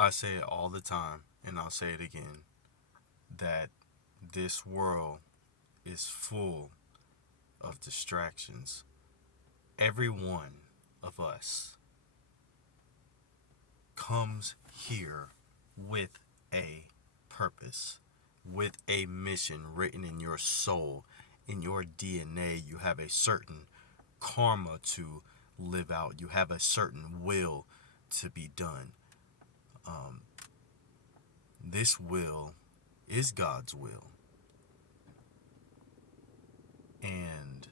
I say it all the time, and I'll say it again, that this world is full of distractions. Every one of us comes here with a purpose, with a mission written in your soul, in your DNA. You have a certain karma to live out, you have a certain will to be done. Um, this will is God's will. And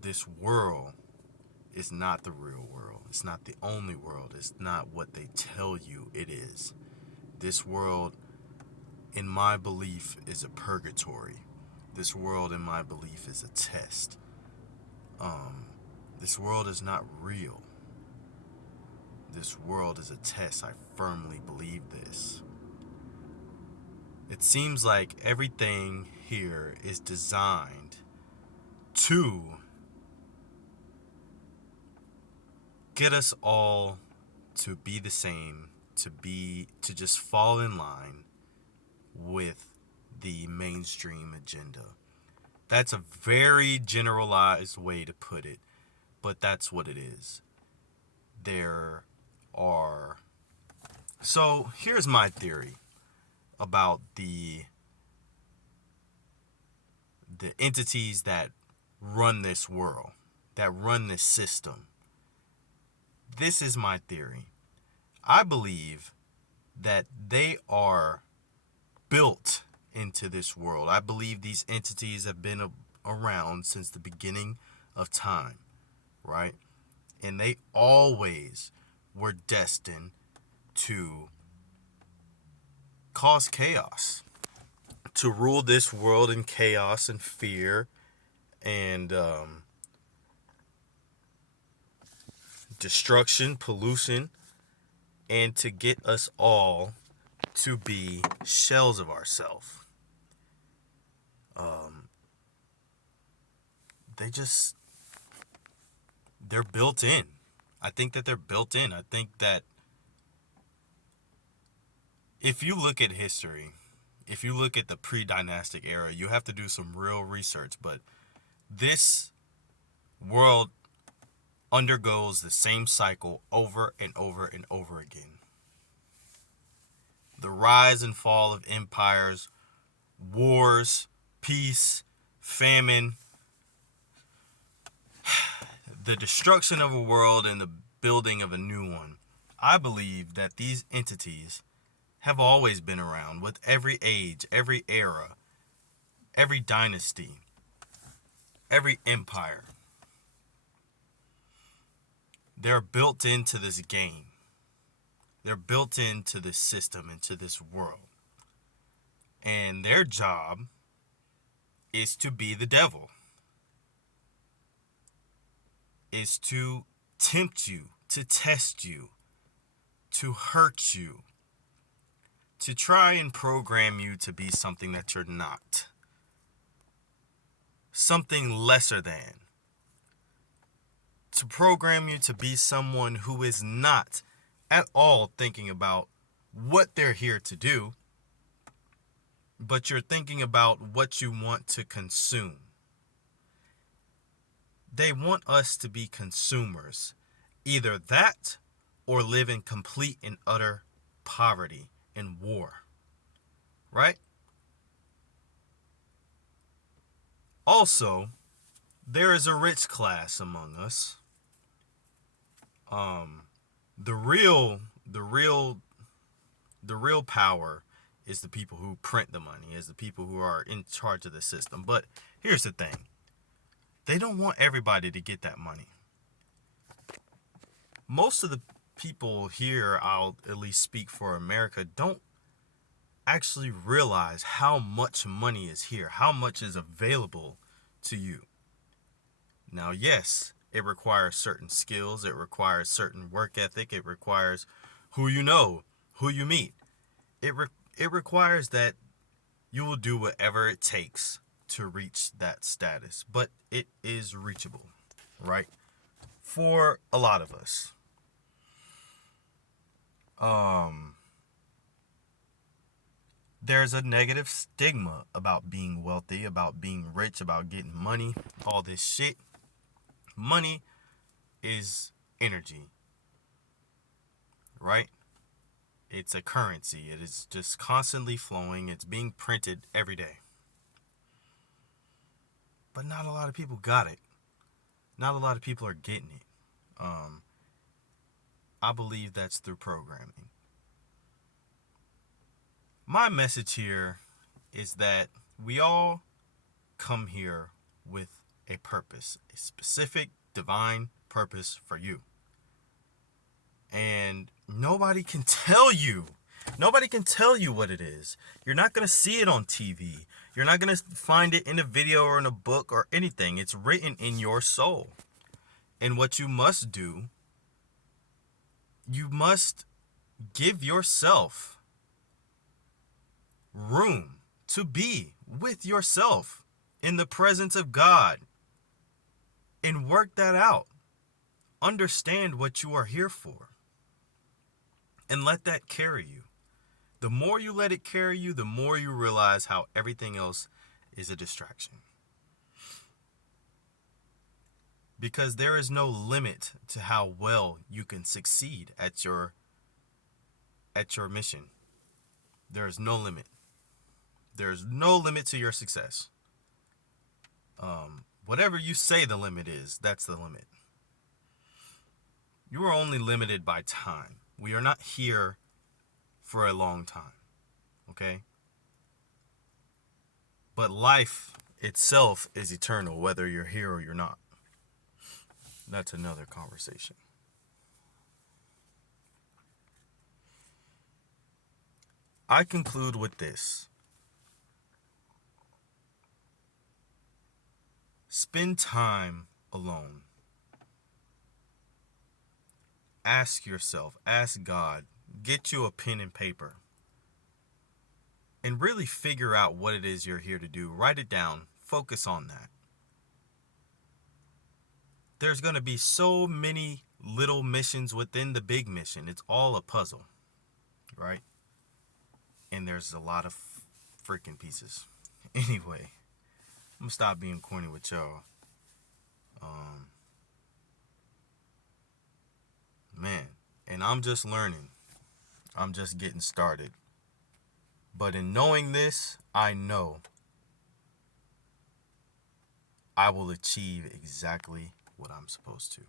this world is not the real world. It's not the only world. It's not what they tell you it is. This world, in my belief, is a purgatory. This world, in my belief, is a test. Um, this world is not real. This world is a test. I firmly believe this. It seems like everything here is designed to get us all to be the same, to just fall in line with the mainstream agenda. That's a very generalized way to put it, but that's what it is. There are So here's my theory about the entities that run this world, that run this system. This is my theory. I believe that they are built into this world. I believe these entities have been around since the beginning of time, right? And they always were destined to cause chaos, to rule this world in chaos and fear and destruction, pollution, and to get us all to be shells of ourselves. Um, they just, they're built in. I think that they're built in. I think that if you look at history, if you look at the pre-dynastic era, you have to do some real research, but this world undergoes the same cycle over and over and over again. The rise and fall of empires, wars, peace, famine, the destruction of a world and the building of a new one. I believe that these entities have always been around with every age, every era, every dynasty, every empire. They're built into this game. They're built into this system, into this world. And their job is to be the devil, is to tempt you, to test you, to hurt you, to try and program you to be something that you're not, something lesser than, to program you to be someone who is not at all thinking about what they're here to do, but you're thinking about what you want to consume. They want us to be consumers, either that or live in complete and utter poverty and war, right? Also, there is a rich class among us. Um, the real, the real, the real power is the people who print the money, is the people who are in charge of the system. But here's the thing: they don't want everybody to get that money. Most of the people here, I'll at least speak for America, don't actually realize how much money is here, how much is available to you. Now, yes, it requires certain skills, it requires certain work ethic, it requires who you know, who you meet. It requires that you will do whatever it takes to reach that status, but it is reachable, right? For a lot of us. Um There's a negative stigma about being wealthy, about being rich, about getting money, all this shit. Money is energy, right? It's a currency. It is just constantly flowing. It's being printed every day. But not a lot of people got it. Not a lot of people are getting it. I believe that's through programming. My message here is that we all come here with a purpose, a specific divine purpose for you. And nobody can tell you. Nobody can tell you what it is. You're not going to see it on TV. You're not going to find it in a video or in a book or anything. It's written in your soul. And what you must do, you must give yourself room to be with yourself in the presence of God and work that out. Understand what you are here for and let that carry you. The more you let it carry you, the more you realize how everything else is a distraction. Because there is no limit to how well you can succeed at your mission. There is no limit. There's no limit to your success. Whatever you say the limit is, that's the limit. You are only limited by time. We are not here for a long time. Okay? But life itself is eternal, whether you're here or you're not. That's another conversation. I conclude with this. Spend time alone. Ask yourself, ask God, get you a pen and paper, and really figure out what it is you're here to do. Write it down. Focus on that. There's going to be so many little missions within the big mission. It's all a puzzle, right? And there's a lot of freaking pieces. Anyway, I'm going to stop being corny with y'all. Man, and I'm just learning. I'm just getting started. But in knowing this, I know I will achieve exactly what I'm supposed to.